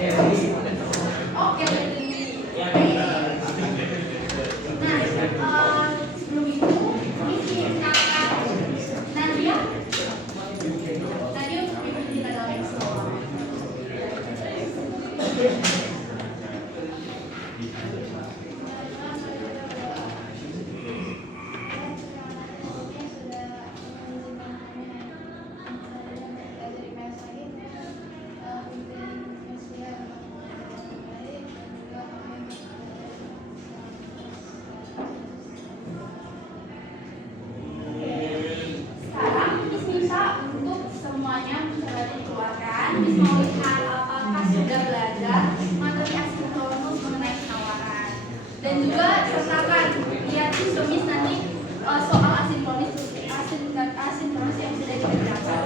Oke, Febri. Nah, sebelum itu misi kenalkan Nadia. Nadia dipercaya dalam Excel. Sekarang Miss minta untuk semuanya mencoba dikeluarkan. Miss mau lihat apakah sudah belajar materi asinkronus mengenai penawaran. Dan juga sertakan lihat sistem Miss nanti soal asinkronus yang sudah dikerjakan.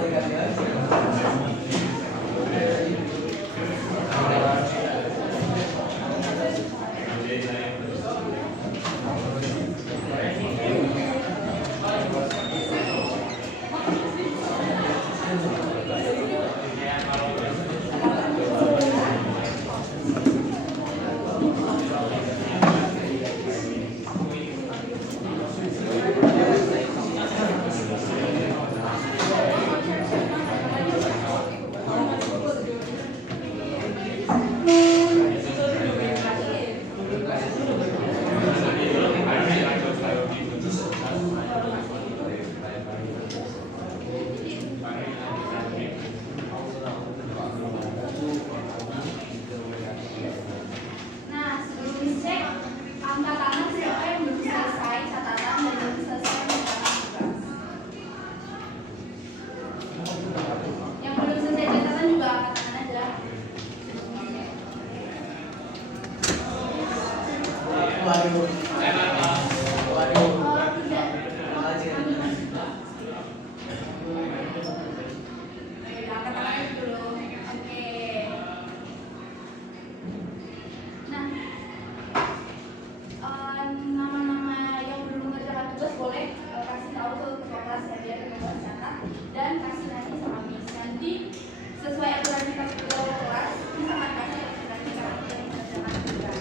Nah, sebelum dicek, angkat tangan siapa yang belum selesai catatan dan belum selesai mengerjakan tugas. Yang belum selesai catatan juga angkat tangan aja. Angkat tangan dulu. Oke. Nah, nama-nama yang belum mengerjakan tugas boleh kasih tahu ke ketua kelas ya, biar ketua kelas catat dan kasih nanti sama Miss. Nanti sesuai aturan kita ketua kelas, Miss akan kasih aturan kita yang mengerjakan tugas.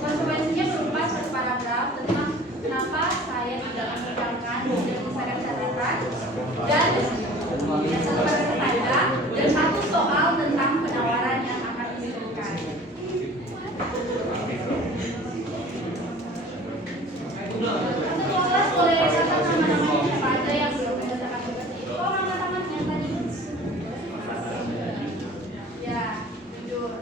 Konsekuensinya berupa satu paragraf tentang kenapa saya tidak mengerjakan dan misalkan catatan dan satu paragraf saja dan satu soal tentang penawaran yang akan diberikan. Ketua kelas boleh catat nama-namanya siapa aja yang belum mengerjakan tugas itu. Oh, nama tamatnya tadi. Ya, jujur.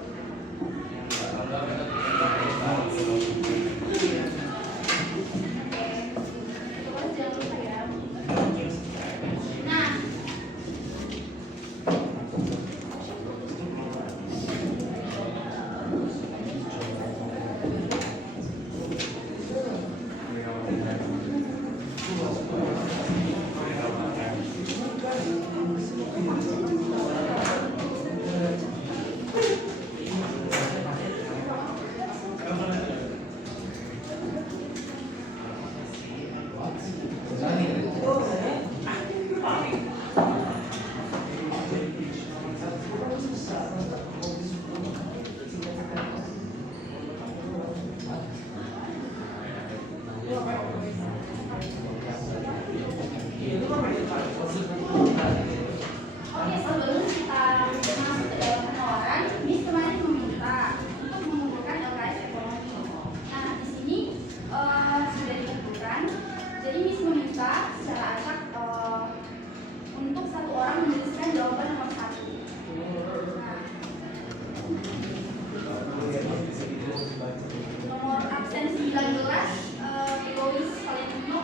Oke, sebelum kita masuk ke dalam penawaran, Miss kemarin meminta untuk mengumpulkan LKS ekonomi. Nah, di sini sudah ditentukan. Jadi Miss meminta secara acak untuk satu orang menuliskan jawaban nomor 1. Nomor absen 19, Lois Valentino.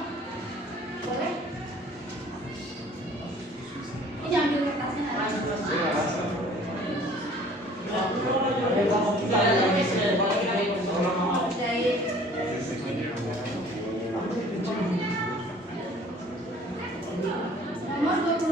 Boleh? Ini ambil kertasnya nanti. Nomor 21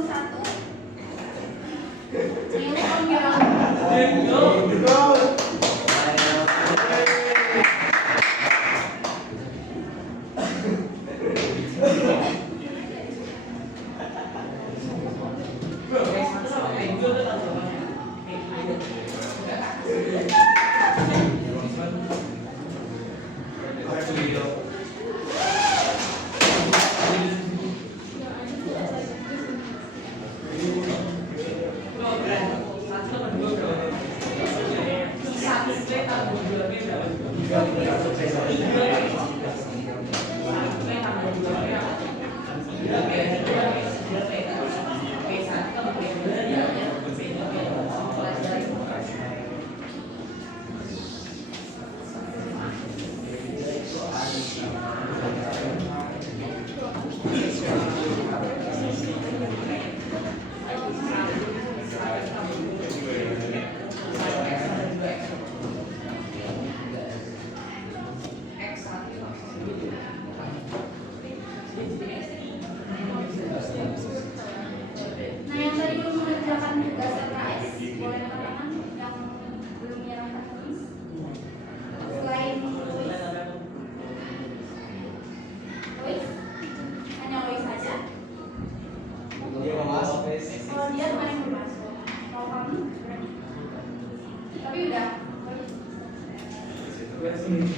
Nanti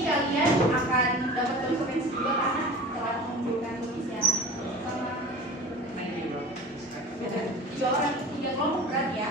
kalian akan dapat konsekuensi juga karena telah mengumpulkan tulis ya. Sama 3 orang 3 kelompok berat ya.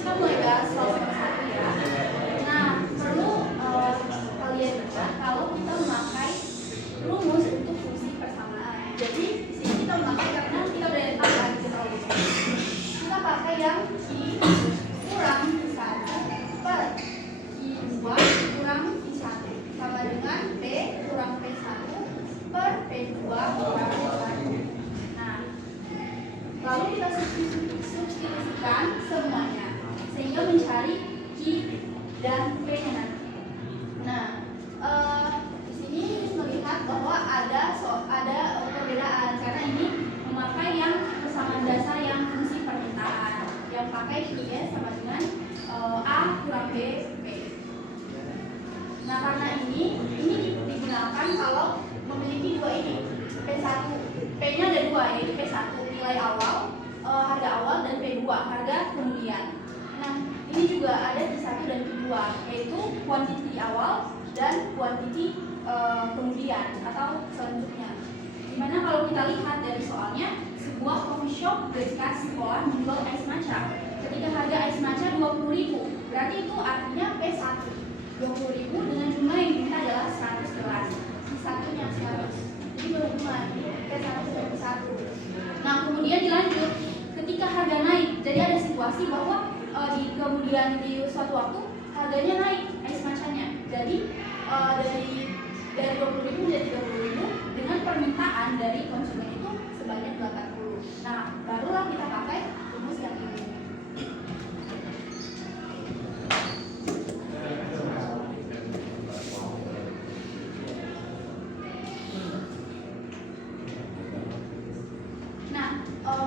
kita mulai bahas soal satu ya. Nah, perlu kalian ingat kalau kita memakai rumus untuk fungsi persamaan. Jadi di sini kita memakai karena kita udah tahu kan kita pakai yang I kurang I1 per I2 kurang I1 sama dengan P kurang P1 per P2 kurang P1. Nah, lalu kita substitusikan semuanya sehingga mencari I dan P-nya nanti. Nah, di sini melihat bahwa ada perbedaan karena ini memakai yang persamaan dasar yang fungsi permintaan yang pakai I ya sama dengan A kurang B P. Nah, karena ini digunakan kalau memiliki dua ini P1, P-nya ada dua yaitu P1 nilai awal, harga awal dan P2 harga kemudian. Nah, ini juga ada di 1 dan Q2 yaitu quantity awal dan quantity kemudian atau selanjutnya. Dimana kalau kita lihat dari soalnya, sebuah coffee shop dekat sekolah menjual ais matcha. Ketika harga ais matcha 20.000, berarti itu artinya P1 20.000 dengan jumlah yang diminta adalah 100 gelas. Satunya 100. Jadi berhubungan P1 dan P1. Nah, kemudian dilanjut ketika harga naik. Jadi ada situasi bahwa kemudian di suatu waktu harganya naik ais matchanya. Jadi dari 20.000 menjadi 30.000 dengan permintaan dari konsumen itu sebanyak 80. Nah, barulah kita pakai rumus yang ini.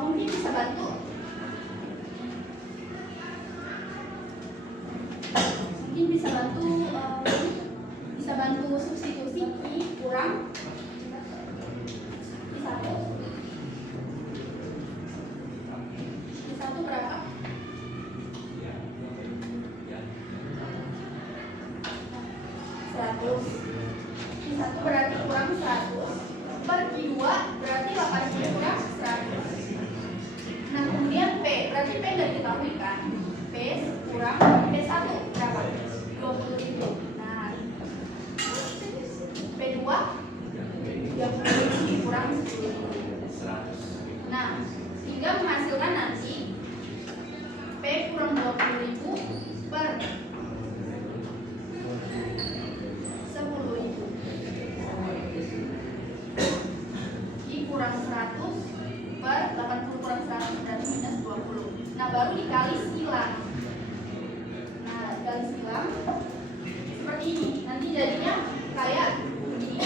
Mungkin bisa bantu substitusi I kurang I1. I1 berapa? 100. I1 berarti kurang 100 per I2 berarti 80 kurang 100. Nah, kemudian P berarti P nggak diketahui kan? P kurang P1 berapa? 20.000. Nah, P2 30.000 kurang 10.000. Nah, sehingga menghasilkan nanti P kurang 20.000 per 10.000. I kurang 100 per 80 kurang 100 berarti minus 20. Nah, baru dikali silang. Nah, dikali silang seperti ini. Nanti jadinya kayak begini.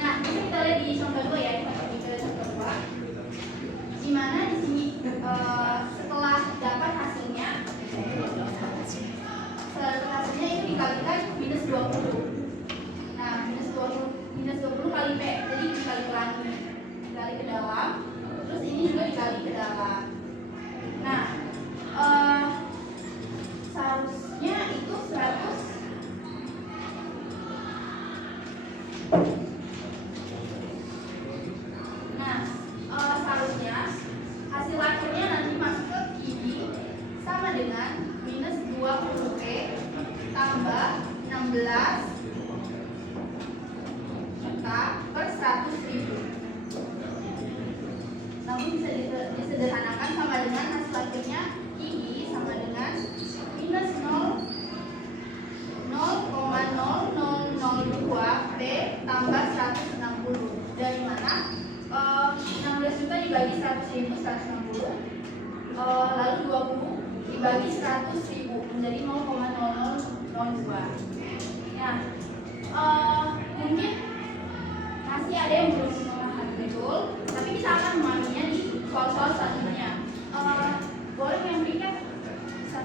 Nah, ini kita lihat di contoh 2 ya. Kita pergi ke contoh 2. Di mana di sini setelah dapat hasilnya itu dikalikan minus 20. Nah, minus 20 kali P, jadi dikali lagi, dikali ke dalam, terus ini juga dikali ke dalam. Nah, seharusnya itu 100. Nah, seharusnya hasil akhirnya nanti masuk ke ini sama dengan minus 20P tambah 16 juta per 100.000. Namun bisa disederhanakan sama dengan hasil akhirnya I sama dengan minus 0,0002 P tambah 160. Dari mana? 16 juta dibagi 100.000 160. Lalu 20 dibagi 100.000 menjadi 0,0002. Nah, mungkin masih ada yang belum memahami betul, tapi kita akan memahaminya di soal-soal selanjutnya. Boleh yang berikan 1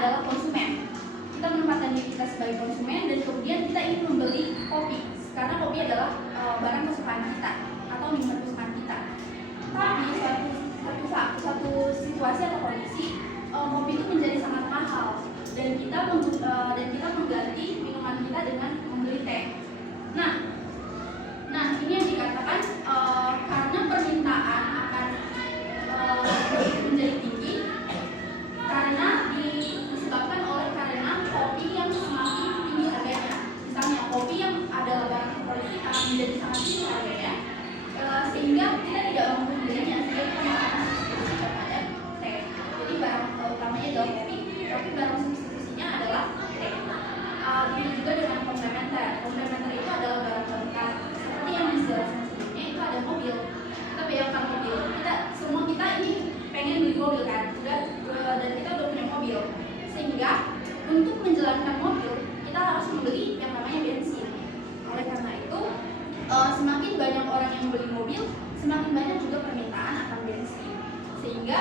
adalah konsumen. Kita menempatkan diri kita sebagai konsumen dan kemudian kita ingin membeli kopi karena kopi adalah barang kesukaan kita atau minuman kesukaan kita. Tapi suatu situasi atau kondisi kopi itu menjadi sangat mahal dan kita mengganti minuman kita dengan membeli teh. Nah ini yang dikatakan karena permintaan akan menjadi tinggi karena disebabkan karena kopi yang semakin tinggi harganya. Misalnya kopi yang adalah barang komoditi akan menjadi sangat tinggi harganya, sehingga kita tidak mampu membelinya, sehingga kita melakukan substitusi kepada teh. Jadi barang utamanya adalah kopi, tapi barang substitusinya adalah teh. Begitu juga dengan komplementer. Komplementer itu adalah barang pelengkap. Seperti yang dijelaskan sebelumnya, itu ada mobil. Kita bayangkan mobil. Semua kita ini pengen beli mobil kan, dan kita udah punya mobil. Sehingga untuk menjalankan mobil kita harus membeli yang namanya bensin. Oleh karena itu, semakin banyak orang yang membeli mobil, semakin banyak juga permintaan akan bensin. Sehingga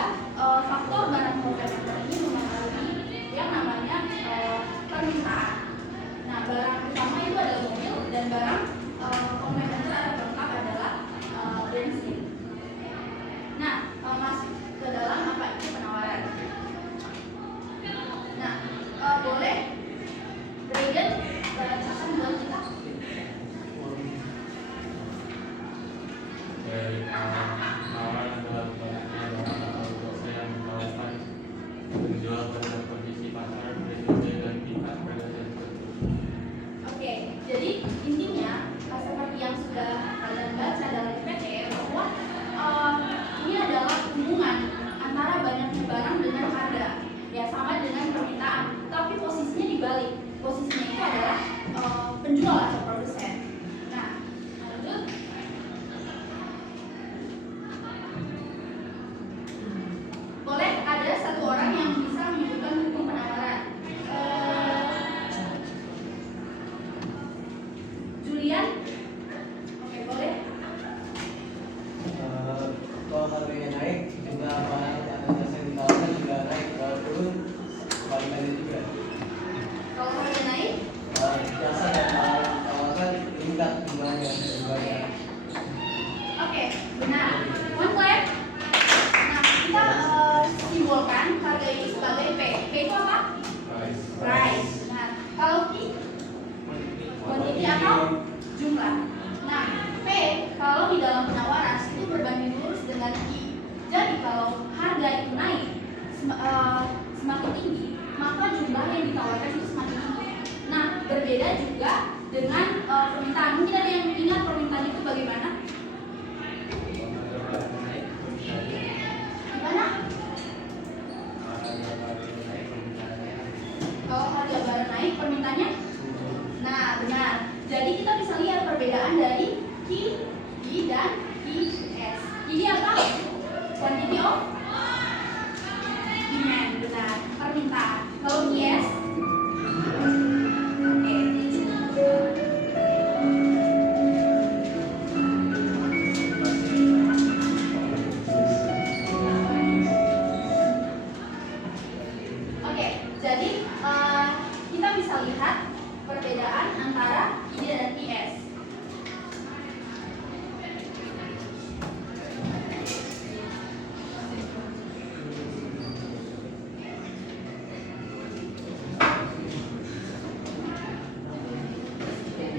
faktor barang komplementer ini mempengaruhi yang namanya permintaan. Nah, barang utama itu adalah mobil dan barang komplementer atau pelengkap adalah bensin. Nah, masuk ke dalam apa itu penawaran. Nah, boleh Brayden bacakan buat kita. Penawaran adalah barang atau jasa yang ditawarkan penjual pada kondisi pasar berbeda dan tingkat harga tertentu. Oke, jadi intinya seperti yang sudah kalian baca dalam PPT bahwa ini adalah hubungan antara banyaknya barang dengan harga, ya sama dengan permintaan, tapi posisinya dibalik. Posisinya itu adalah penjual atau produsen. Nah, lanjut. Boleh ada satu orang yang bisa menyebutkan hukum penawaran. Julian, oke boleh. Kalau harganya naik, jumlah barang atau jasa yang ditawarkan juga naik. Kalau turun, kebalikannya juga. Kalau harga naik, Jasa dan barang ditawarkan meningkat jumlahnya dibayar. oke, benar. One clap. Nah, kita simbolkan harga ini sebagai P. P itu apa? Price. Nah, kalau Q, quantity atau jumlah. Nah, P kalau di dalam penawaran itu berbanding lurus dengan I. Jadi kalau harga itu naik semakin tinggi, maka jumlah yang ditawarkan itu semakin tinggi. Nah, berbeda juga dengan permintaan. Mungkin ada yang ingat permintaan itu bagaimana? Gimana? Kalau harga barang naik, permintaannya? Nah, benar. Jadi kita bisa lihat perbedaan dari Q, I, dan IS. Ini apa? Quantity of demand, benar. Permintaan. Kalau IS, jadi kita bisa lihat perbedaan antara ini dan IS.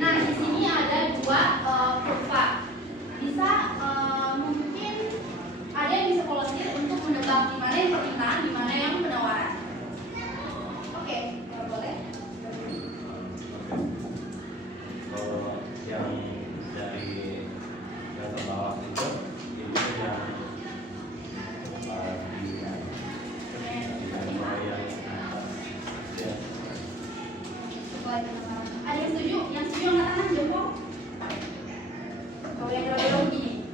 Nah, di sini ada dua kurva. Bisa mungkin ada yang bisa volunteer untuk menebak di mana yang permintaan, di mana yang penawaran. Oke, boleh. Kalau yang dari data bawah itu yang yang ya. Ada yang setuju? Yang setuju angkat tangan, jempol. Kalau yang dorong gini.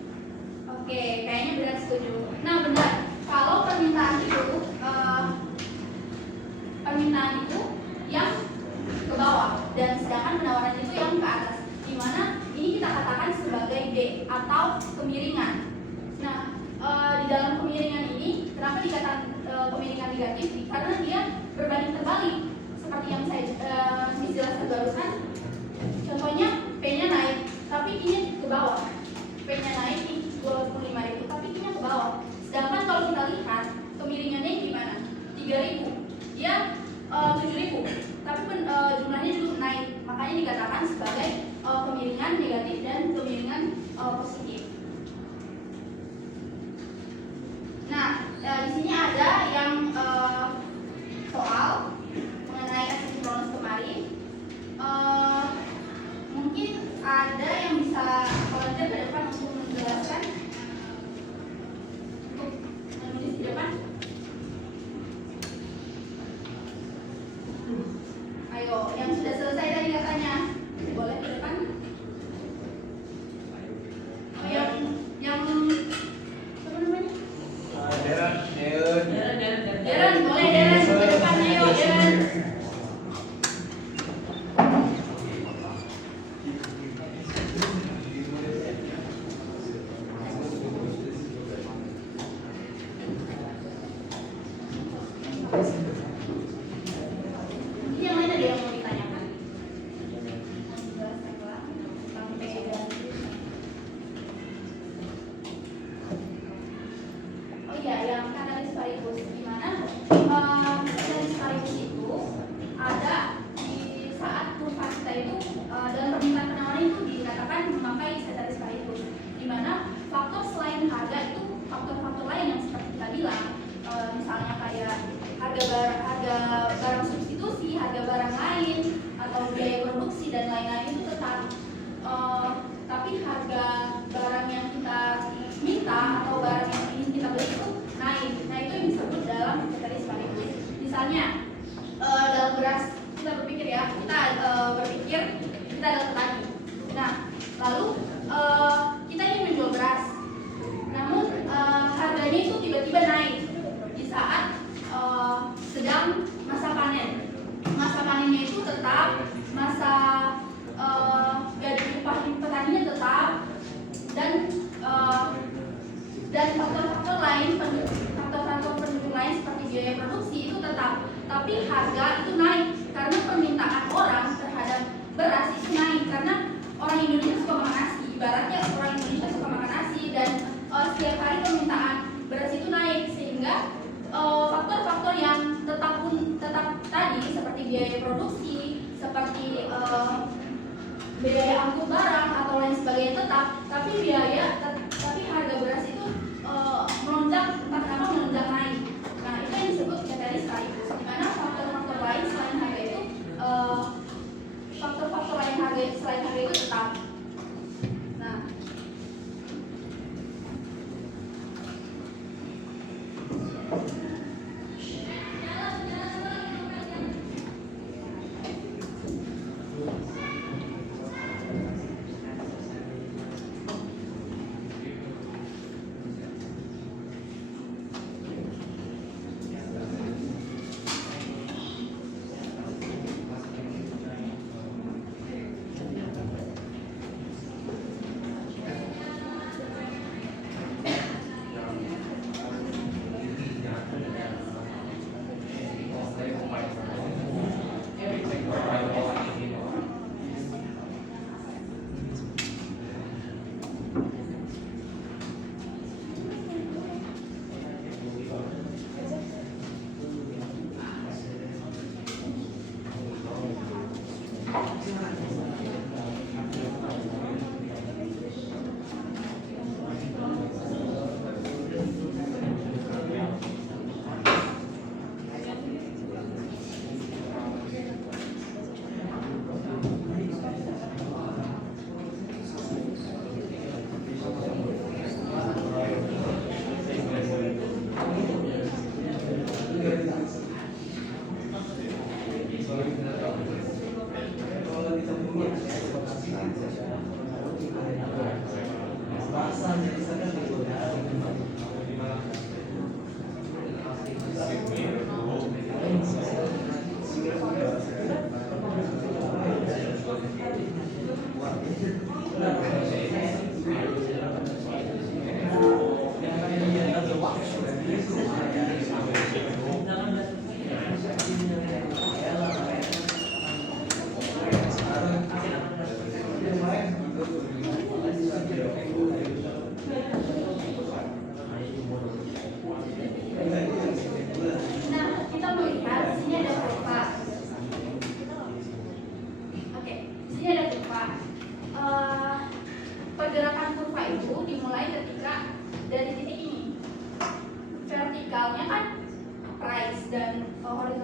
Oke, kayaknya benar setuju. Nah, benar. Kalau permintaan itu yang ke bawah dan sedangkan penawaran itu yang ke atas. Di mana ini kita katakan sebagai D atau kemiringan. Nah, di dalam kemiringan ini, kenapa dikatakan kemiringan negatif? Karena dia berbanding terbalik seperti yang saya jelaskan barusan. Contohnya P-nya naik tapi I-nya ke bawah. P-nya naik di 25.000 tapi I-nya ke bawah. Sedangkan kalau kita lihat kemiringannya gimana? 3.000, dia 7.000, tapi jumlahnya juga naik. Makanya dikatakan sebagai kemiringan negatif dan kemiringan positif. Nah, di sini ada yang soal mengenai asinkronus kemarin. Mungkin ada yang bisa volunteer ke depan untuk menjelaskan, untuk menulis di depan. Ayo, yang sudah selesai tadi katanya, boleh ke depan. Oh, yang apa namanya? Deren, boleh Deren ke depan, ayo Deren. Ini yang lain ada yang mau ditanyakan? Oh iya, yang katalis paribus gimana? Katalis paribus itu ada di saat kurva kita itu dalam permintaan penawaran itu dikatakan memakai katalis paribus, di mana faktor selain harga itu faktor-faktor lain yang seperti kita bilang, misalnya kayak harga barang substitusi, harga barang lain, atau biaya produksi dan lain-lain itu tetap. Tapi harga barang yang kita minta atau barang yang ingin kita beli itu naik. Nah, itu yang disebut dalam katalis paribus. Misalnya dalam beras, kita berpikir ya, kita adalah petani. Nah, lalu kita ingin menjual beras, namun harganya itu tiba-tiba naik di saat sedang masa panen. Masa panennya itu tetap, masa gaji upah petaninya tetap, dan faktor-faktor lain, faktor-faktor pendukung lain seperti biaya produksi itu tetap, tapi harga itu naik karena permintaan orang terhadap beras itu naik karena orang Indonesia suka makan nasi. Ibaratnya orang Indonesia suka makan nasi dan setiap hari permintaan beras itu naik, sehingga faktor-faktor yang tetap tadi seperti biaya produksi, seperti biaya angkut barang atau lain sebagainya tetap, tapi harga beras itu melonjak, entah kenapa melonjak naik. Nah, itu yang disebut katalis paribus, di mana faktor-faktor lain selain harga itu tetap. Nah,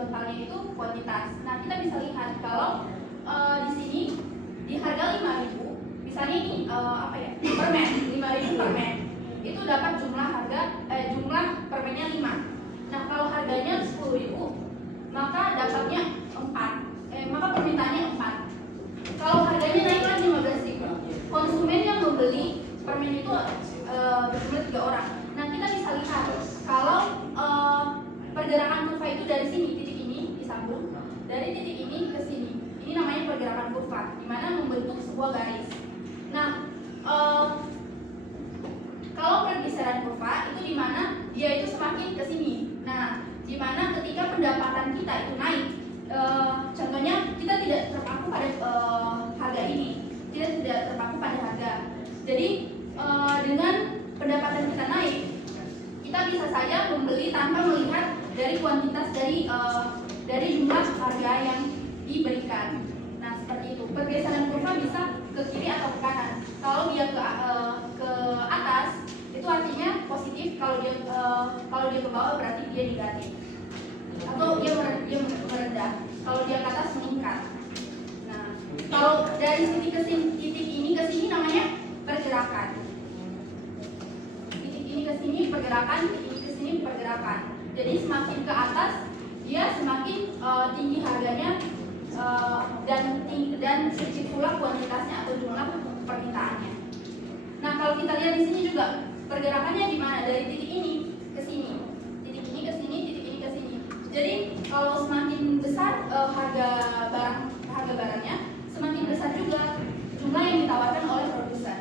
horizontalnya itu kuantitas. Nah, kita bisa lihat kalau di sini di harga 5.000, misalnya ini permen 5.000 permen, itu dapat jumlah permennya 5. Nah, kalau harganya 10.000, maka dapatnya 4. Maka permintaannya 4. Kalau harganya naik lagi 15.000, konsumen yang membeli permen itu berjumlah 3 orang. Nah, kita bisa lihat kalau pergerakan kurva itu dari sini, titik ini disambung dari titik ini ke sini. Ini namanya pergerakan kurva, di mana membentuk sebuah garis. Nah, kalau pergeseran kurva itu di mana dia itu semakin ke sini. Nah, di mana ketika pendapatan kita itu naik, contohnya kita tidak terpaku pada harga ini, tidak terpaku pada harga. Jadi dengan pendapatan kita naik, kita bisa saja membeli tanpa melihat dari kuantitas dari jumlah harga yang diberikan. Nah, seperti itu. Pergeseran kurva bisa ke kiri atau ke kanan. Kalau dia ke atas, itu artinya positif. Kalau dia ke bawah berarti dia negatif. Atau dia merendah. Kalau dia ke atas meningkat. Nah, kalau dari titik ini ke sini namanya pergerakan. Titik ini ke sini pergerakan, titik ini ke sini pergerakan. Jadi semakin ke atas dia semakin tinggi harganya dan sedikit pula kuantitasnya atau jumlah permintaannya. Nah, kalau kita lihat di sini juga pergerakannya di mana? Dari titik ini ke sini, titik ini ke sini, titik ini ke sini. Jadi kalau semakin besar harga barangnya, semakin besar juga jumlah yang ditawarkan oleh produsen.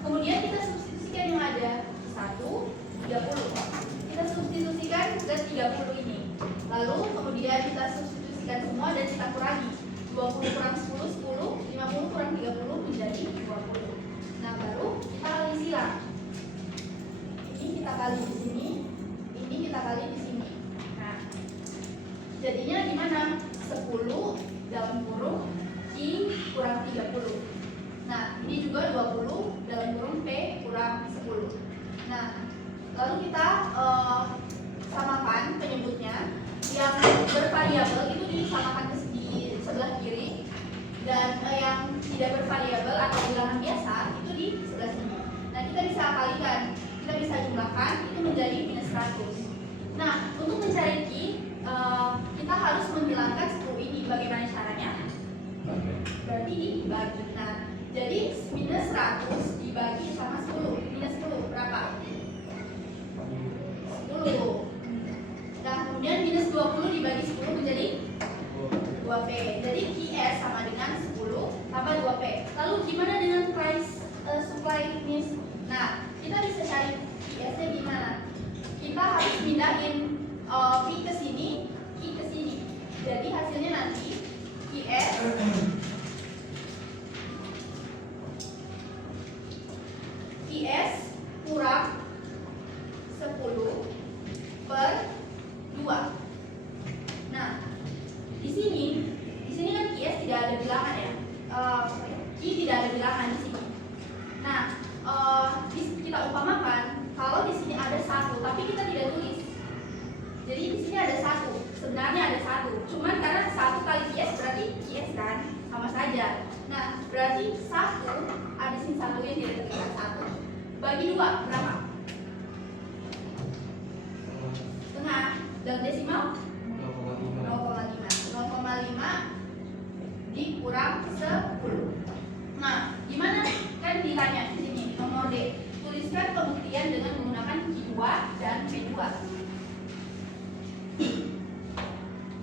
Kemudian kita substitusikan yang ada 1, 30. Kita substitusikan ke 30 ini. Lalu kemudian kemudian kita substitusikan semua dan kita kurangi. 20 kurang 10, 10, 50 kurang 30 menjadi 20. Nah, baru kita kali silang. Ini kita kali di sini, ini kita kali di sini. Nah, jadinya gimana? 10 dalam kurung I kurang 30. Nah, ini juga 20 dalam kurung P kurang 10. Nah, lalu kita samakan penyebutnya. Yang bervariabel itu disamakan di sebelah kiri, dan yang tidak bervariabel atau bilangan biasa itu di sebelah sini. Nah, kita bisa kalikan, kita bisa jumlahkan, itu menjadi minus 100. Nah, untuk mencari Q, kita harus menghilangkan 10 ini. Bagaimana caranya? Berarti dibagi. Nah, jadi minus 100 dibagi sama 10. Minus 10 berapa? 10. Nah, kemudian minus 20 dibagi 10 menjadi 2P. Jadi QS sama dengan 10 tambah 2P. Lalu gimana dengan price supply miss? Nah, kita bisa cari QS-nya gimana? Kita harus pindahin P ke sini, Q ke sini. Jadi hasilnya nanti QS kurang 10 per 2. Nah, di sini kan QS tidak ada bilangan ya. Q tidak ada bilangan di sini. Nah, kita umpamakan kalau di sini ada 1, tapi kita tidak tulis. Jadi di sini ada 1, sebenarnya ada 1. Cuman karena 1 kali QS berarti QS kan, sama saja. Nah, berarti 1 ada di sini 1 yang tidak terlihat 1. Bagi 2 berapa? Setengah. Dalam desimal 0,5. 0,5 dikurang 10. Nah, gimana? Kan ditanya di sini nomor D. Tuliskan pembuktian dengan menggunakan Q2 dan P2.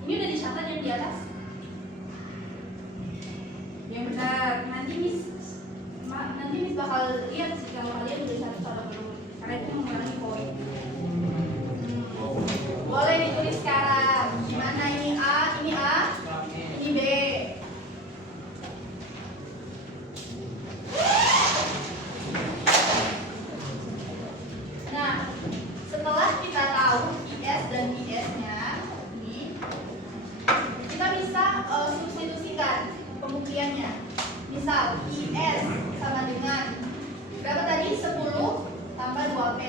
Ini udah dicatat yang di atas. Yang benar. Nanti Miss bakal lihat sih kalau kalian udah catat atau belum. Karena itu mengurangi poin. Boleh ditulis sekarang. Gimana ini A, ini B. Nah, setelah kita tahu IS dan IS-nya, ini kita bisa substitusikan pembuktiannya. Misal IS sama dengan berapa tadi? 10 tambah 2P.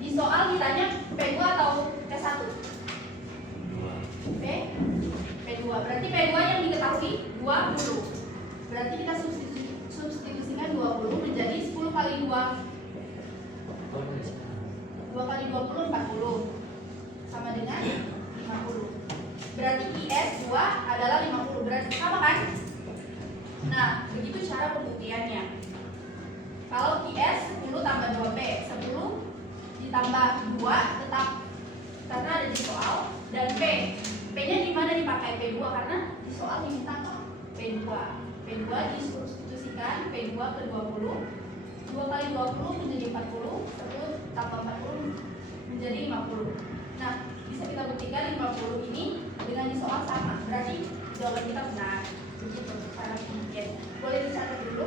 Di soal ditanya P2 atau P1? P2. Berarti P2 yang diketahui 20. Berarti kita substitusikan 20 menjadi 10 kali 2. 2 kali 20 40. Sama dengan 50. Berarti IS 2 adalah 50. Berarti sama kan? Nah, begitu cara pembuktiannya. Kalau IS 10 tambah 2P, 10 ditambah 2 tetap karena ada di soal, dan P-nya di mana dipakai? P2 karena di soal diminta P2. P2 disubstitusikan P2 ke 20. 2 kali 20 menjadi 40, 10 tambah 40 menjadi 50. Nah, bisa kita buktikan 50 ini dengan di soal sama. Berarti jawaban kita benar. Begitu cara pembuktian. Boleh dicatat dulu.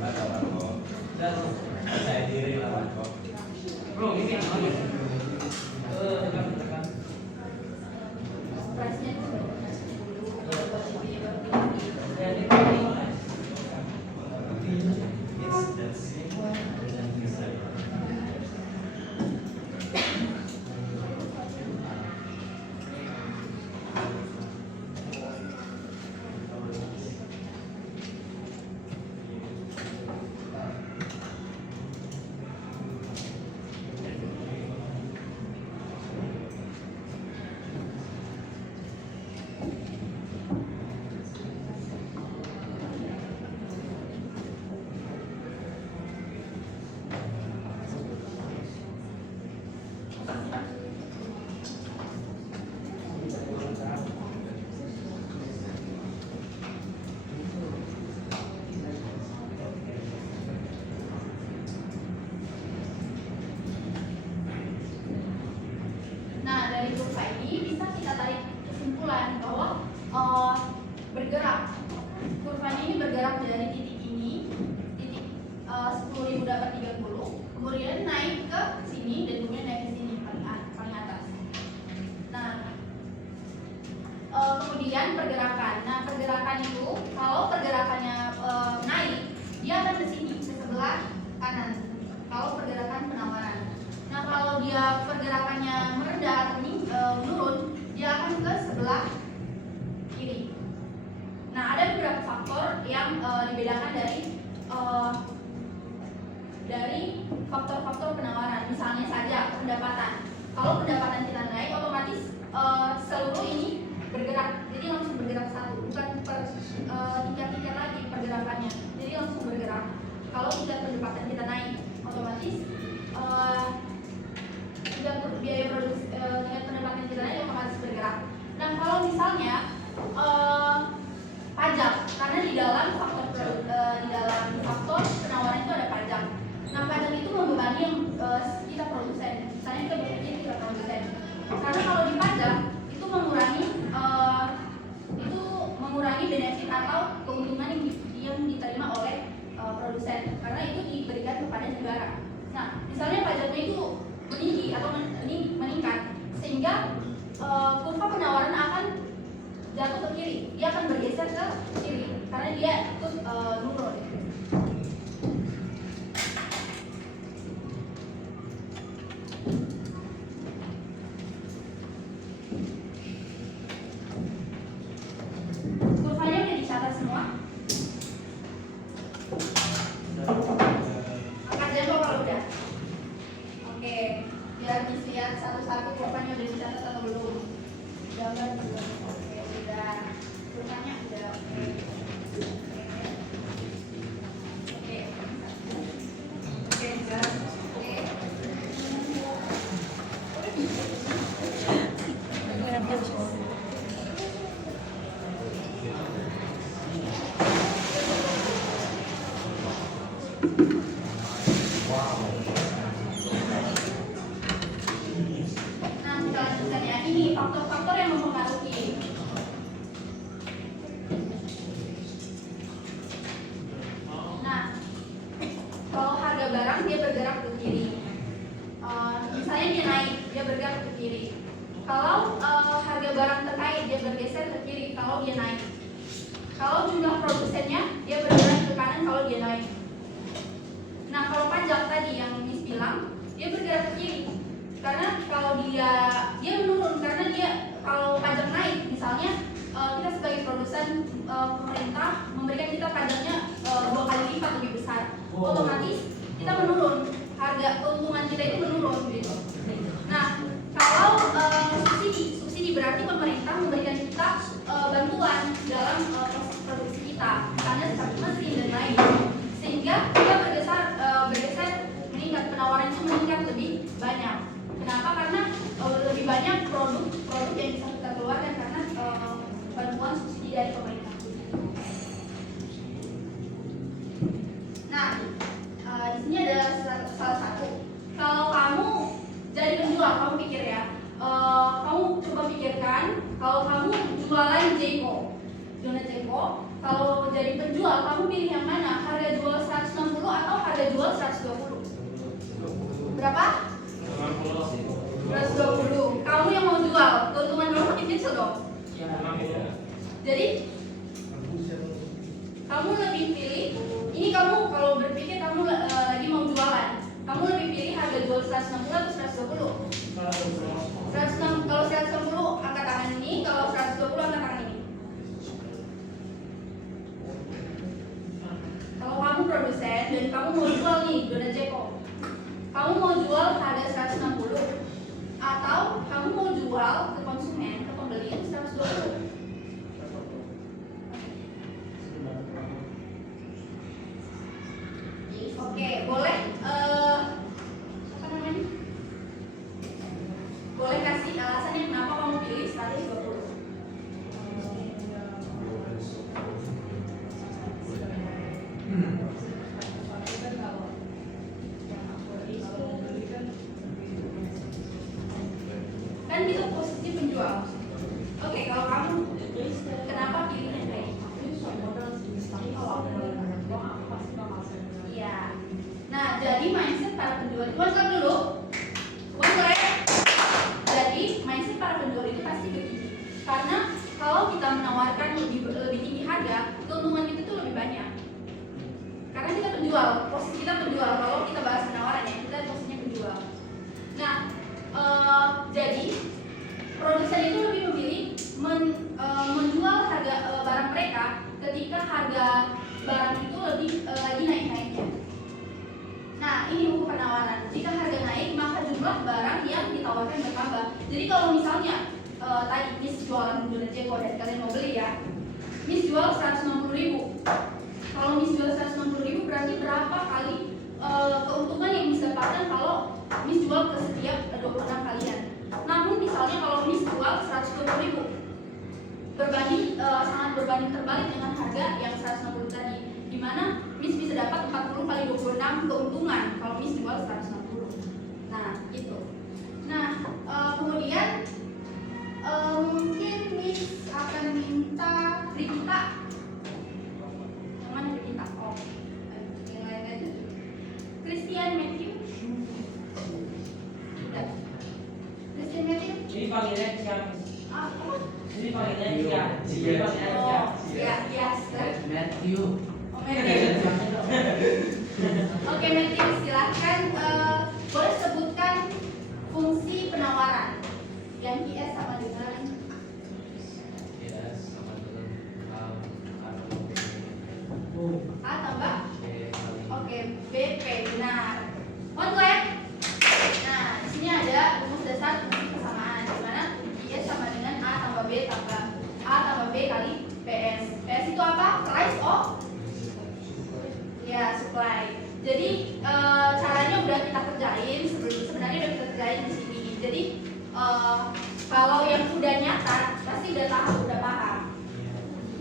sabar kok. Dan percaya diri lah kok. Bro, ini tekan. Price-nya dulu. It's that simple and easy. Nah, dari kurva ini bisa kita tarik kesimpulan bahwa bergerak. Kurvanya ini bergerak dari titik ini, titik 10.000 dapat 30, kemudian naik ke sini dan kemudian naik ke sini paling atas. Nah, kemudian pergerakan. Nah, pergerakan itu kalau pergerakannya naik, dia akan ke sini ke sebelah kanan. Kalau pergerakan penawaran. Nah, kalau dia pergerakannya merendah atau menurun, dia akan ke sebelah kiri. Nah, ada beberapa faktor yang dibedakan dari faktor-faktor penawaran. Misalnya saja pendapatan. Kalau pendapatan kita naik, otomatis seluruh ini bergerak. Jadi langsung bergerak satu, bukan per tingkat-tingkat lagi pergerakannya. Jadi langsung bergerak. Kalau tingkat pendapatan kita naik, otomatis biaya produksi tingkat pendapatan kita naik otomatis bergerak. Nah, kalau misalnya pajak, karena di dalam faktor penawaran itu ada pajak. Nah, pajak itu membebani yang kita produsen. Misalnya kita bekerja kita produsen. Karena kalau di pajak itu mengurangi benefit atau keuntungan yang diterima oleh produsen. Karena itu diberikan kepada negara. Nah, misalnya pajaknya itu meninggi atau meningkat, sehingga kurva penawaran akan jatuh ke kiri, dia akan bergeser ke kiri karena dia ikut nurun. Kurvanya udah dicatat semua? Angkat jempol kalau udah. Oke, biar dilihat satu-satu kurvanya udah dicatat atau belum. Gambar belum. Oke, udah. Kurvanya udah. Oke. Oke, jelas. Oke. Nah, kita lanjutkan ya. Ini faktor-faktor yang mempengaruhi. Nah, kalau harga barang dia bergerak ke kiri. Misalnya dia naik, dia bergerak ke kiri. Kalau harga barang terkait dia bergeser ke kiri kalau dia naik. Kalau jumlah produsennya dia bergerak ke kanan kalau dia naik. Nah, kalau pajak tadi yang Miss bilang, dia bergerak ke kiri. Karena kalau dia menurun karena dia kalau pajak naik, misalnya kita sebagai produsen pemerintah memberikan kita pajaknya 2 kali lipat lebih besar, otomatis kita menurun, harga keuntungan kita itu menurun gitu. Nah, kalau subsidi berarti pemerintah memberikan kita bantuan dalam proses produksi kita, karena seperti mesin dan lain, sehingga kita bergeser meningkat, penawaran itu meningkat lebih banyak. Kenapa? Karena lebih banyak produk yang bisa kita keluarkan karena bantuan subsidi dari pemerintah. Nah, di sini ada salah satu. Kalau kamu jadi penjual, kamu pikir ya, kamu coba pikirkan kalau kamu jualan Jeko, kalau jadi penjual kamu pilih yang mana? Harga jual 100 berapa? 120. Kamu yang mau jual, keuntungan kamu makin kecil dong. Jadi kamu lebih pilih, ini kamu kalau berpikir kamu lagi mau jualan, kamu lebih pilih harga jual 160 atau 120? 160, kalau 160 angkat tangan ini, kalau 120 angkat tangan ini. Kalau kamu produsen dan kamu mau jual nih donat Jeko, kamu mau jual harga 160 atau kamu mau jual ke konsumen, ke pembeli itu 120? Oke, boleh apa namanya? Boleh kasih alasannya kenapa kamu pilih 120? Kan itu posisi penjual. Oke, kalau kamu kenapa pilih yang kayak gitu? Iya. Nah, jadi mindset para penjual itu kan dulu. Boleh. Jadi mindset para penjual itu pasti begini. Karena kalau kita menawarkan lebih tinggi harga, keuntungan kita tuh lebih banyak. Karena kita penjual, posisi kita penjual. Kalau kita bahas penawarannya, kita posisinya penjual. Nah, jadi produsen itu lebih memilih menjual harga barang mereka ketika harga barang itu lagi naik-naiknya. Nah, ini buku penawaran. Jika harga naik, maka jumlah barang yang ditawarkan bertambah. Jadi kalau misalnya tadi Miss jualan donat Jeko dan kalian mau beli ya, Miss jual 160.000. Kalau Miss jual 160.000 berarti berapa kali keuntungan yang Miss dapatkan kalau Miss jual ke setiap 26 kalian. Namun misalnya kalau Miss jual 120.000, sangat berbanding terbalik dengan harga yang 160 tadi, di mana Miss bisa dapat 40 kali 26 keuntungan kalau Miss jual 160. Nah, itu. Nah, kemudian mungkin Miss akan minta Rita. Yang mana Rita? Oh, yang lain aja. Christian Matthew. Udah. Christian Matthew. Ini panggilnya siapa? Apa? Ini panggilnya siapa? Ini panggilnya Oh, siapa? ya, yes. Matthew. Oh, Matthew. Oke, Matthew, silahkan boleh sebutkan fungsi penawaran yang IS sama dengan A tambah oke, BP, benar. One left. Nah, di sini ada rumus dasar fungsi persamaan, di mana IS sama dengan A tambah B kali PS. PS itu apa? Price of ya, supply. Jadi caranya udah kita kerjain sebenarnya udah kita kerjain di sini. Jadi kalau yang udah nyata pasti udah tahu, udah paham.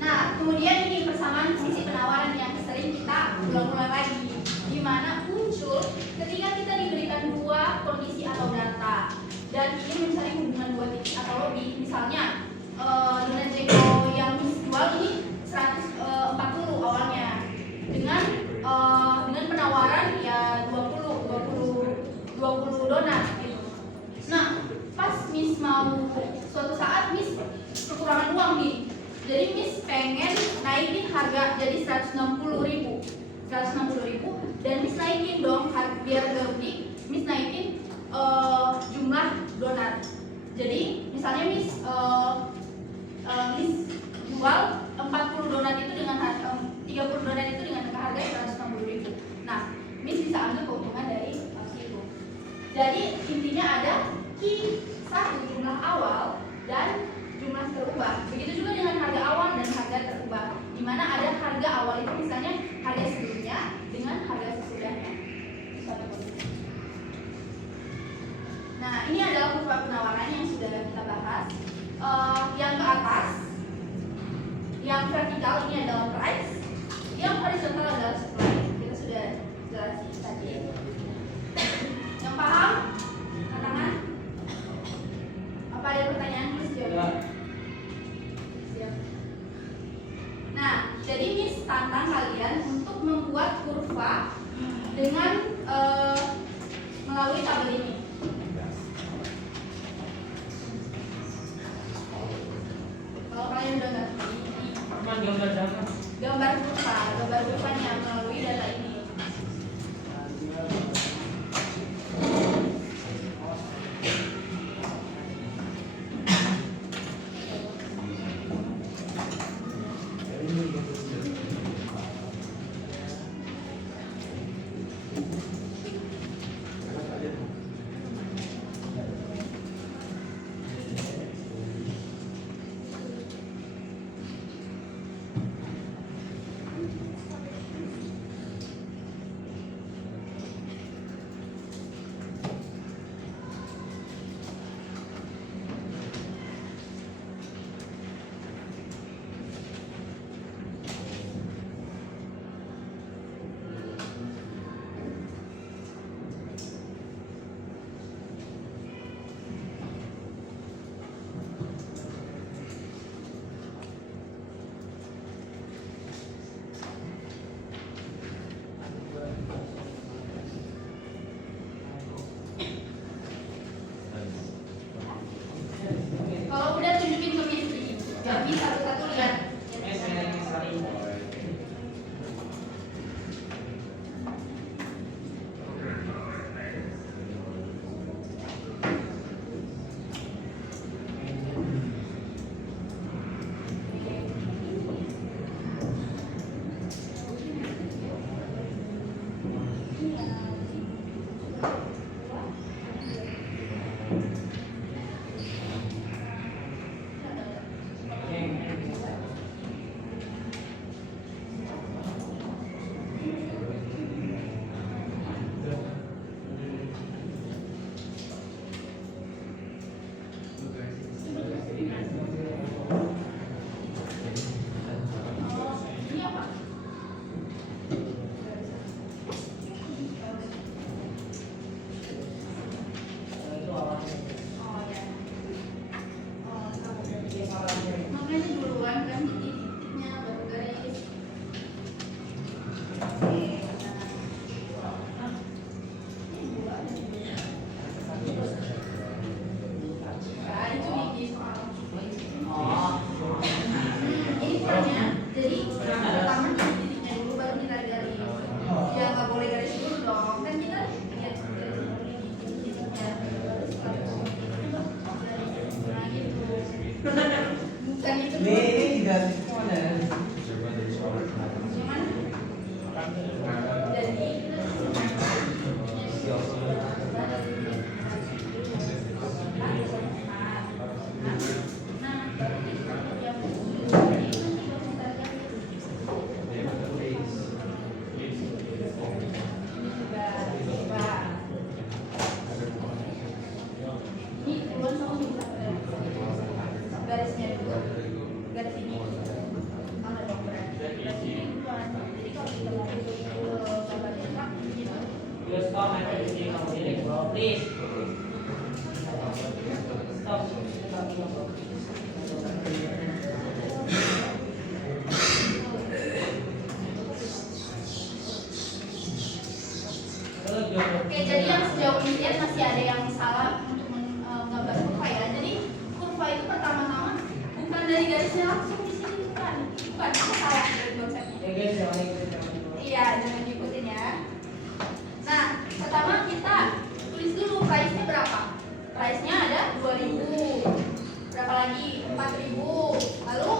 Nah, kemudian ini persamaan fungsi penawaran yang sering kita ulang-ulang lagi, di mana muncul ketika kita diberikan dua kondisi atau data dan ini mencari hubungan dua titik atau lebih. Misalnya donat Jeko yang jual ini 140 awalnya dengan penawaran ya 20 donat gitu. Nah, pas Miss mau suatu saat Miss kekurangan uang nih. Jadi Miss pengen naikin harga jadi 160.000 dan Miss naikin dong biar gak rugi. Miss naikin jumlah donat. Jadi misalnya Miss jual 40 donat itu dengan 30 donat itu dengan harga 160.000. Nah, Miss bisa ambil keuntungan dari situ. Jadi intinya ada Q1 jumlah awal dan jumlah terubah. Begitu juga dengan harga awal dan harga terubah, di mana ada harga awal itu misalnya harga sebelumnya dengan harga sesudahnya. Nah, ini adalah kurva penawaran yang sudah kita bahas. Yang ke atas, yang vertikal ini adalah price, yang horizontal adalah supply. Kita sudah jelasin tadi. Yang paham? Tantangan? Apa ada pertanyaan? Please jawab. Siap. Nah, jadi Miss tantang kalian untuk membuat kurva dengan melalui tabel ini. Kalau kalian udah ngerti, Cuman gambar apa? gambar kurvanya melalui data ini. Kalau udah tunjukin ke Missy, jadi satu-satu lihat. Ini apa? Oh ya. Makanya duluan kan titik-titiknya baru garis. Oke, nah. Ini dua ada di sini. Nah, itu di soal. Ini perannya, jadi pertama titik-titiknya dulu baru kita garis. Ya nggak boleh garis dulu dong, kan kita lihat garis titiknya. Nah gitu. Bukan itu. Ini juga mana? Cuman jadi ini duluan sama bisa garisnya dulu, garis ini sama dong berarti garis ini duluan. Jadi kalau kita mau gambar cetak gitu. You stop my presentation of the bro, please. Stop. Oke, jadi yang sejauh ini lihat masih ada yang salah untuk menggambar kurva ya. Jadi kurva itu pertama-tama bukan dari garisnya langsung di sini, bukan itu salah dari konsepnya. Ya guys, jangan ikut. Iya, jangan diikutin ya. Nah, pertama kita tulis dulu price-nya berapa. Price-nya ada 2.000. Berapa lagi? 4.000. Lalu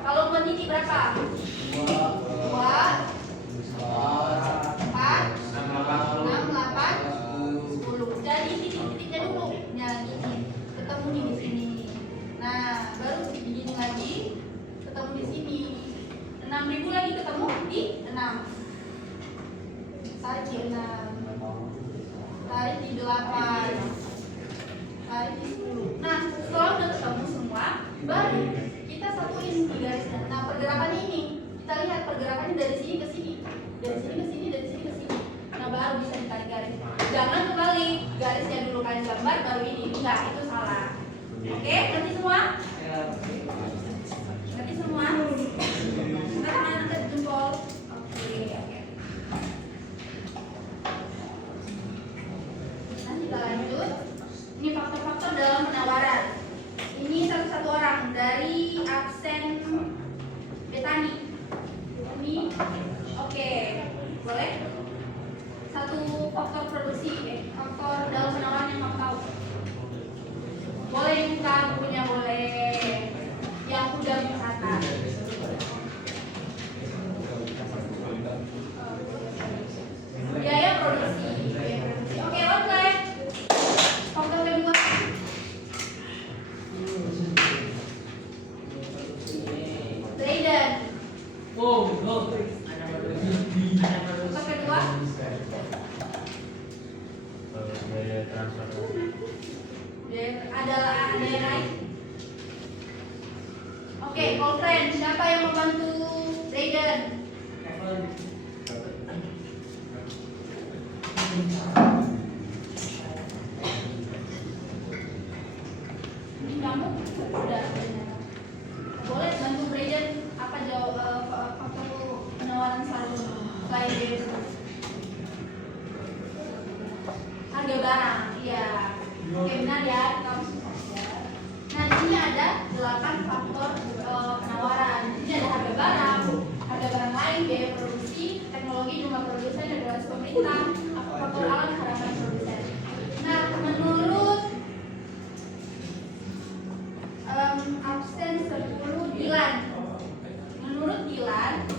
kalau buat ini berapa? 2, 4, 6, 8, 10. Jadi titik-titiknya dulu. Nah, gini. Ketemu nih di sini. Nah, baru begini lagi. Ketemu di sini. 6.000 lagi ketemu di 6. Tarik di 6. Tarik di 8. Tarik di 10. Nah, setelah udah ketemu semua, baru kita satuin di garisnya. Nah, pergerakannya ini. Kita lihat pergerakannya dari sini ke sini. Dari sini ke sini, dari sini ke sini. Nah, baru bisa ditarik garis. Jangan kebalik. Garisnya dulu kalian gambar, baru ini. Enggak, itu salah. Oke, ngerti semua? Ngerti semua? Sekarang angkat jempol. Oke. faktor dalam penawaran yang kamu tahu. Boleh buka bukunya, boleh. Yang udah mencatat. Biaya produksi. Oke, oke. Faktor kedua. Zaidan. Oh, ada produksi. Faktor kedua. Biaya transfer. Ada yang lain? Oke, call friend. Siapa yang membantu Zaidan? Ini kamu sudah boleh bantu Zaidan apa jawab faktor penawaran selain biaya harga barang, iya. Oke, benar ya, kamu saja. Nah, di sini ada 8 faktor penawaran. Di sini ada harga barang lain, biaya produksi, teknologi, jumlah produsen, dan regulasi pemerintah, faktor alam, harapan produsen. Nah, menurut absen 10 Dilan. Menurut Dilan,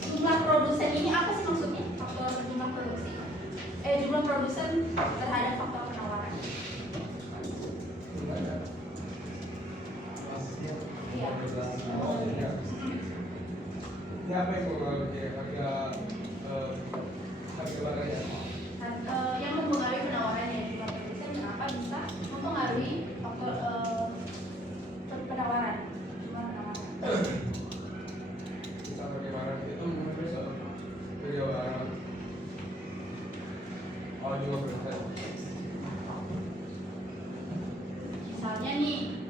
jumlah produsen ini apa sih maksudnya? Faktor jumlah produksi. Jumlah produsen terhadap faktor penawaran. Iya. Ini apa itu harga barangnya? Yang mempengaruhi penawarannya jumlah produsen kenapa bisa mempengaruhi faktor penawaran jumlah penawaran. Bisa harga barang itu bisa harga barang. Oh, juga bisa. Misalnya nih,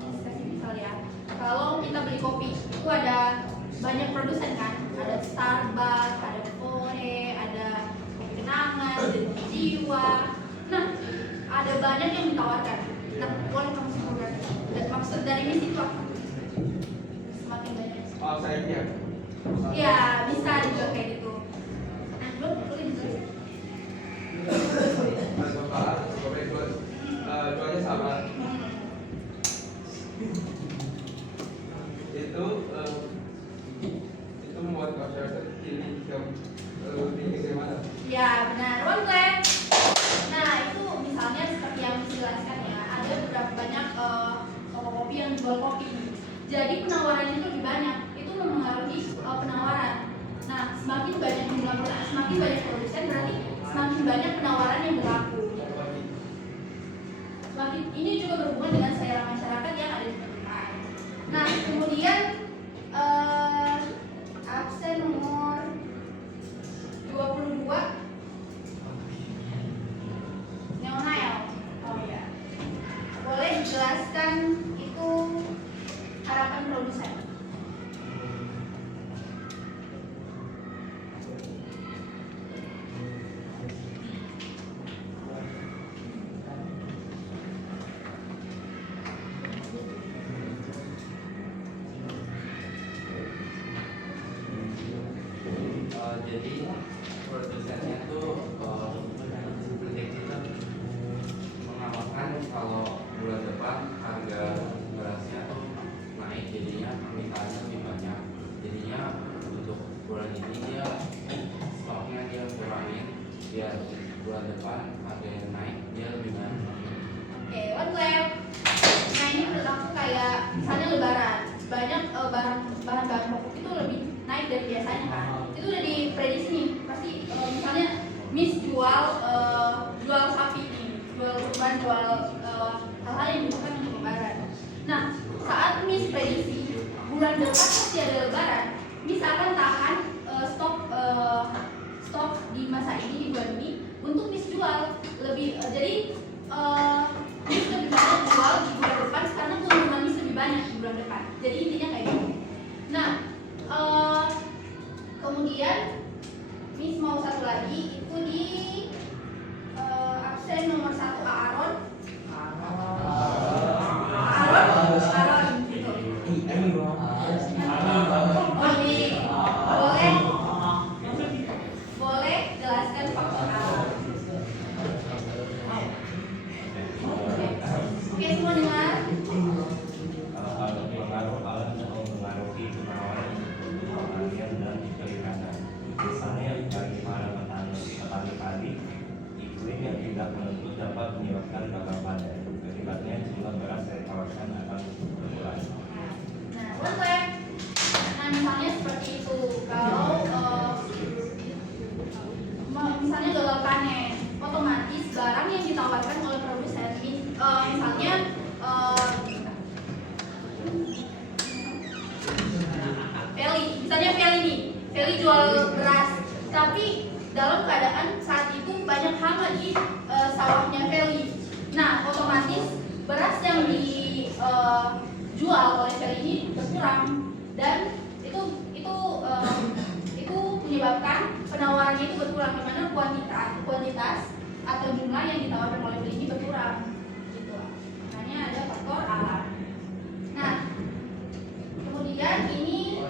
kasih misal ya, kalau kita beli kopi itu ada banyak produsen kan, ada Starbucks, ada Kore, ada Kopi Kenangan, ada Jiwa. Nah, ada banyak yang ditawarkan. Nah, boleh kamu sebutkan. Dan maksud dari misi itu apa? Semakin banyak. Oh, saya iya. Iya, bisa juga kayak gitu. Nah, belum boleh dijelasin. Jualnya sama. Itu membuat masyarakat pilih yang lebih bagaimana? Ya, benar. One clap. Nah, itu misalnya seperti yang dijelaskan ya, ada beberapa banyak toko kopi yang jual kopi. Jadi penawarannya itu lebih banyak. Itu mempengaruhi penawaran. Nah, semakin banyak produsen berarti semakin banyak penawaran yang berlaku. Semakin ini juga berhubungan dengan selera masyarakat yang ada di permukaan. Nah, kemudian absen nomor 22 Neonail. Oh ya. Boleh dijelaskan itu harapan produsen. Jadi produsennya tuh prediksi mengamalkan kalau bulan depan harga berasnya tuh naik, jadinya permintaannya lebih banyak. Jadinya untuk bulan ini dia stoknya dia kurangin biar bulan depan harga yang naik dia lebih banyak. Oke, one clap. Nah, ini menurut aku kayak misalnya lebaran, banyak bahan-bahan pokok itu lebih naik dari biasanya kan. Itu udah diprediksi nih, pasti misalnya Miss jual sapi nih, jual kurban, jual hal-hal yang dibutuhkan untuk lebaran. Nah, saat Miss prediksi bulan depan pasti ada lebaran, Miss akan tahan stok di masa ini, di bulan ini untuk Miss jual lebih jadi Miss lebih banyak jual di bulan depan karena keuntungan Miss lebih banyak di bulan depan. Jadi intinya kayak gitu. Nah, kemudian Miss mau satu lagi itu di absen nomor 1 Aaron gitu. Oh ini boleh jelaskan dijual oleh seller ini berkurang, dan itu menyebabkan penawarannya itu berkurang, di mana kuantitas atau jumlah yang ditawarkan oleh pembeli ini berkurang. Gitu. Makanya ada faktor alam. Nah, kemudian ini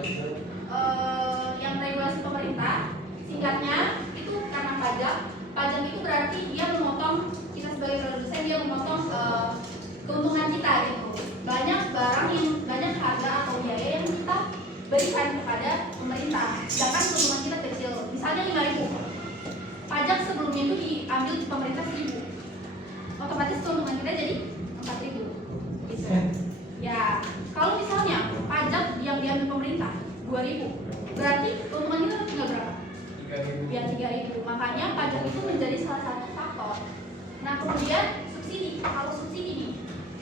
yang regulasi pemerintah, singkatnya itu karena pajak. Pajak itu berarti dia memotong, kita sebagai produsen dia memotong keuntungan kita gitu. Banyak harga atau biaya yang kita berikan kepada pemerintah, sedangkan keuntungan kita kecil. Misalnya 5.000, pajak sebelumnya itu diambil pemerintah 1.000, otomatis keuntungan kita jadi 4.000 gitu. Ya, kalau misalnya pajak yang diambil pemerintah 2.000, berarti keuntungan kita tinggal berapa? 3.000. Ya 3.000. Makanya pajak itu menjadi salah satu faktor. Nah, kemudian subsidi. Kalau subsidi ini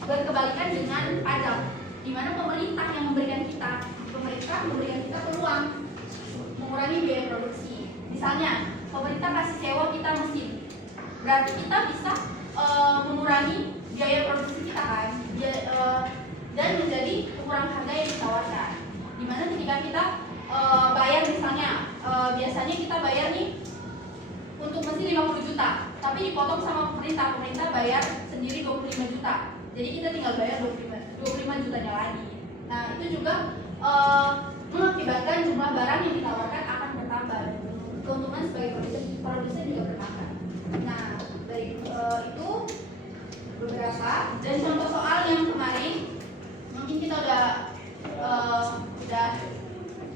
berkebalikan dengan pajak, di mana pemerintah memberikan kita peluang mengurangi biaya produksi. Misalnya, pemerintah kasih sewa kita mesin, berarti kita bisa mengurangi biaya produksi kita kan, dan menjadi kurang harga yang ditawarkan. Dimana ketika kita bayar misalnya, biasanya kita bayar nih untuk mesin 50 juta, tapi dipotong sama pemerintah bayar sendiri 25 juta. Jadi kita tinggal bayar 25 jutanya lagi. Nah, itu juga mengakibatkan jumlah barang yang ditawarkan akan bertambah. Keuntungan sebagai produsen juga bertambah. Nah, dari itu beberapa, dan contoh soal yang kemarin mungkin kita udah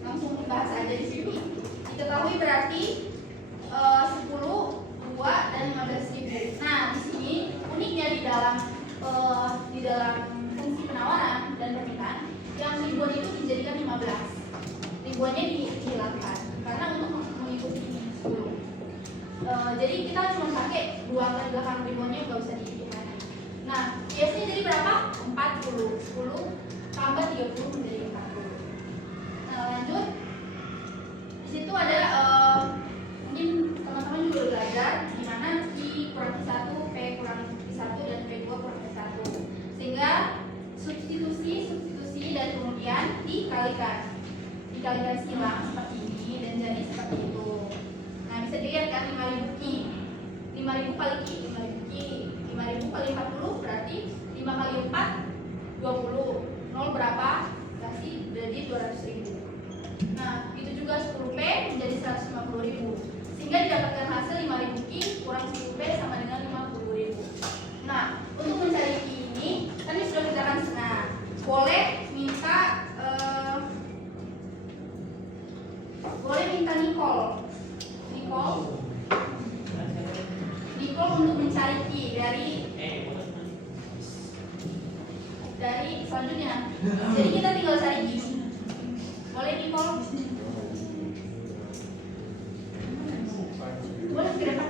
langsung bahas aja di sini. Diketahui berarti 10, 2 dan 15.000. Nah, di sini uniknya di dalam fungsi penawaran dan permintaan, yang ribuan itu dijadikan 15. Ribuannya dihilangkan karena untuk mengikuti ini 10. Jadi kita cuma pakai 2 angka belakang, ribuannya nggak usah dihitung. Nah, biasanya jadi berapa? 40, 10 tambah 30 menjadi 40. Nah, lanjut. Di situ ada mungkin teman-teman juga udah belajar gimana I kurang I1, P kurang I1 dan P2 kurang I1. Sehingga substitusi dan kemudian dikalikan silang seperti ini dan jadi seperti itu. Nah, bisa dilihat kan 5.000 Ki. 5.000 kali Ki, 5.000 Ki. 5.000 kali 40 berarti 5 kali 4 20. 0 berapa? Kasih jadi 200.000. Nah, itu juga 10P menjadi 150.000. Sehingga didapatkan hasil 5.000 Ki kurang 10P sama dengan 50.000. Nah, untuk mencari Ki ini tadi sudah kita kan setengah. Boleh minta Nicole untuk mencari Ki dari selanjutnya. Jadi kita tinggal cari Ki. Boleh Nicole? Boleh ke depan.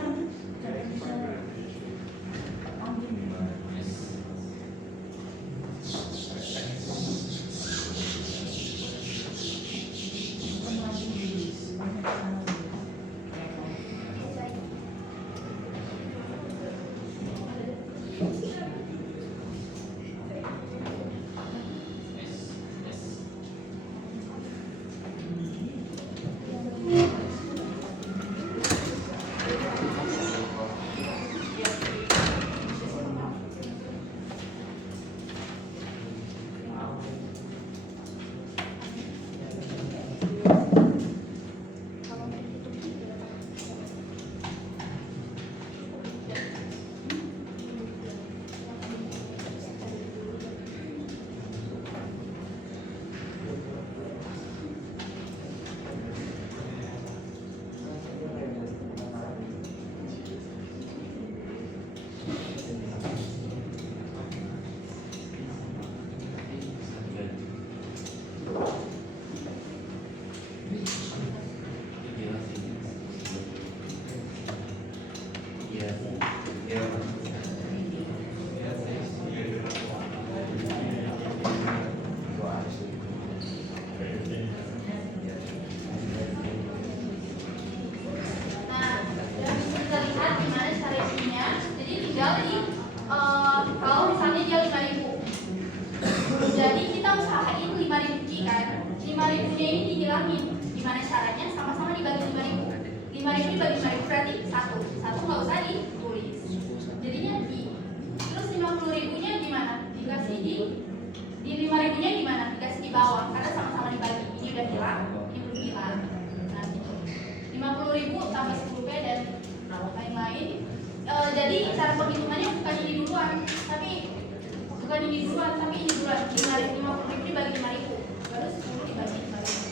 kan. 5.000-nya ini dihilangin. Gimana caranya? Sama-sama dibagi 5.000. 5.000 dibagi 5.000 berarti 1 nggak usah ditulis. Jadinya di. Terus 50.000-nya gimana? Dikasih di 5.000-nya gimana? Dikasih di bawah karena sama-sama dibagi. Ini udah hilang, ini belum hilang. Nah, 50.000 tambah 10P dan lain-lain. Jadi cara penghitungannya bukan ini duluan, tapi ini duluan. 50.000 dibagi 5.000, baru 10 dibagi 5.000.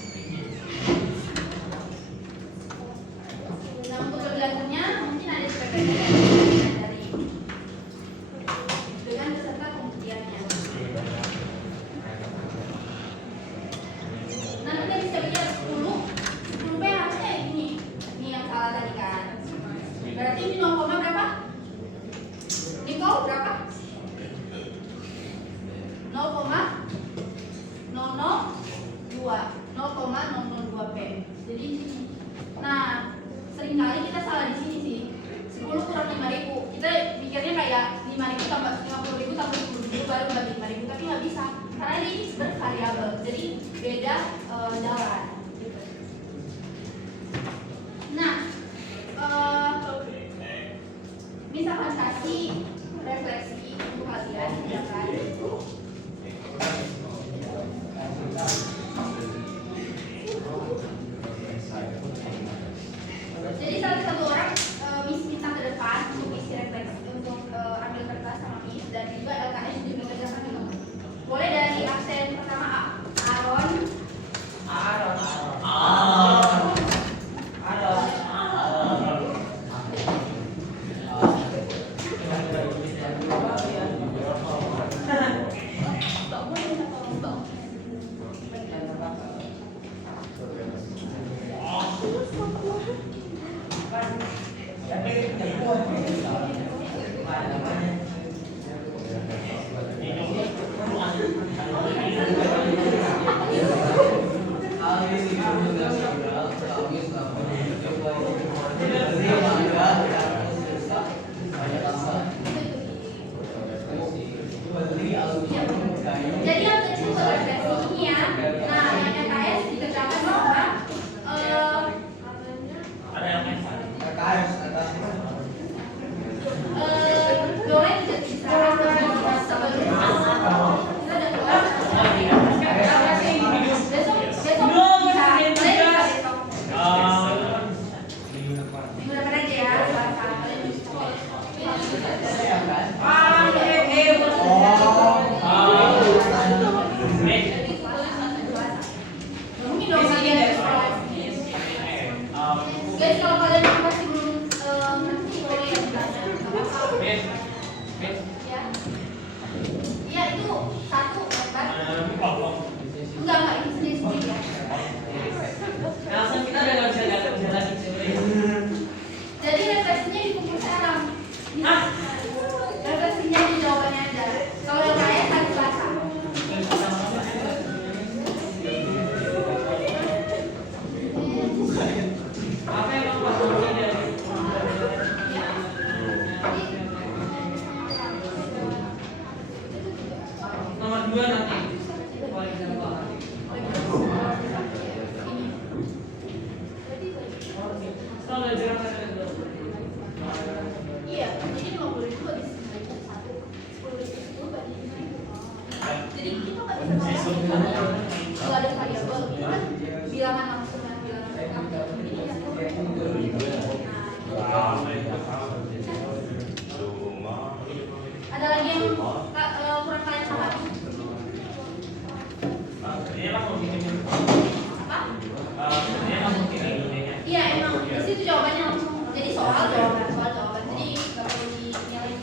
Nah, untuk belajarnya mungkin ada sebagainya dari dengan beserta pembuktiannya. Nah, kita bisa bicara 10P harusnya ini yang salah tadi kan. Berarti ini 0, berapa? Niko berapa? 0,002P. Jadi nah, seringkali kita salah di sini sih. 10 kurang 5.000. Kita mikirnya kayak 5.000 tambah 50.000 tambah 10.000 baru bagi 5.000, tapi nggak bisa karena ini bervariabel. Jadi beda jalan. Nah, misalkan kasih refleksi untuk kalian, misalkan jadi salah satu orang minta ke depan untuk isi refleksi untuk ambil kertas sama Miss dan juga LKS juga mengerjakan dulu. Boleh dari absen pertama Aaron. Jadi yang kecil buat refleksi ini ya. Nah, yang LKS dikerjakan sama boleh tidak bisa guys, kalau kalian masih belum ngerti boleh ya ditanya. Ya. Iya itu satu lebar. Enggak ini sendiri ya. Langsung kita udah nggak bisa jalan lagi. Jadi refleksinya dikumpul sekarang. Refleksinya di jawabannya aja. Kalau yang lain harus baca. Apa yang pas dari nomor 2 nanti. Iya, jadi 50.000 bagi 9.000 satu, 10.000 bagi 5.000. Jadi kita nggak bisa ngomong kalau ada variabel itu kan bilangan langsung dan bilangan lengkap. Ini ya. Ada lagi yang kurang kalian pahami? Apa? Iya emang di situ jawabannya langsung. Jadi soal jawaban. Jadi nggak perlu dinilai.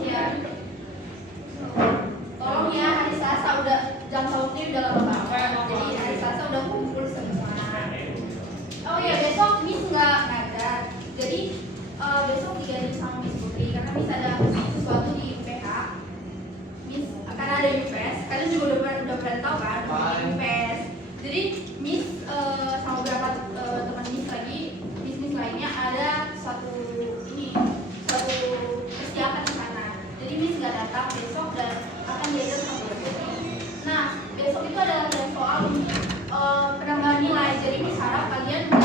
Iya. Tolong ya hari Selasa udah jam sautnya udah lama banget. Jadi hari Selasa udah kumpul semua. Oh iya besok Miss nggak ngajar. Jadi besok diganti sama Miss Putri karena Miss ada sesuatu di PH. Miss karena ada UPS. Kalian juga udah pernah tahu kan UPS. Jadi Miss sama beberapa teman Miss lagi, Miss lainnya ada suatu persiapan di sana. Jadi Miss nggak datang besok dan akan diajar sama Miss Putri. Nah besok itu untuk penambahan nilai. Jadi harap kalian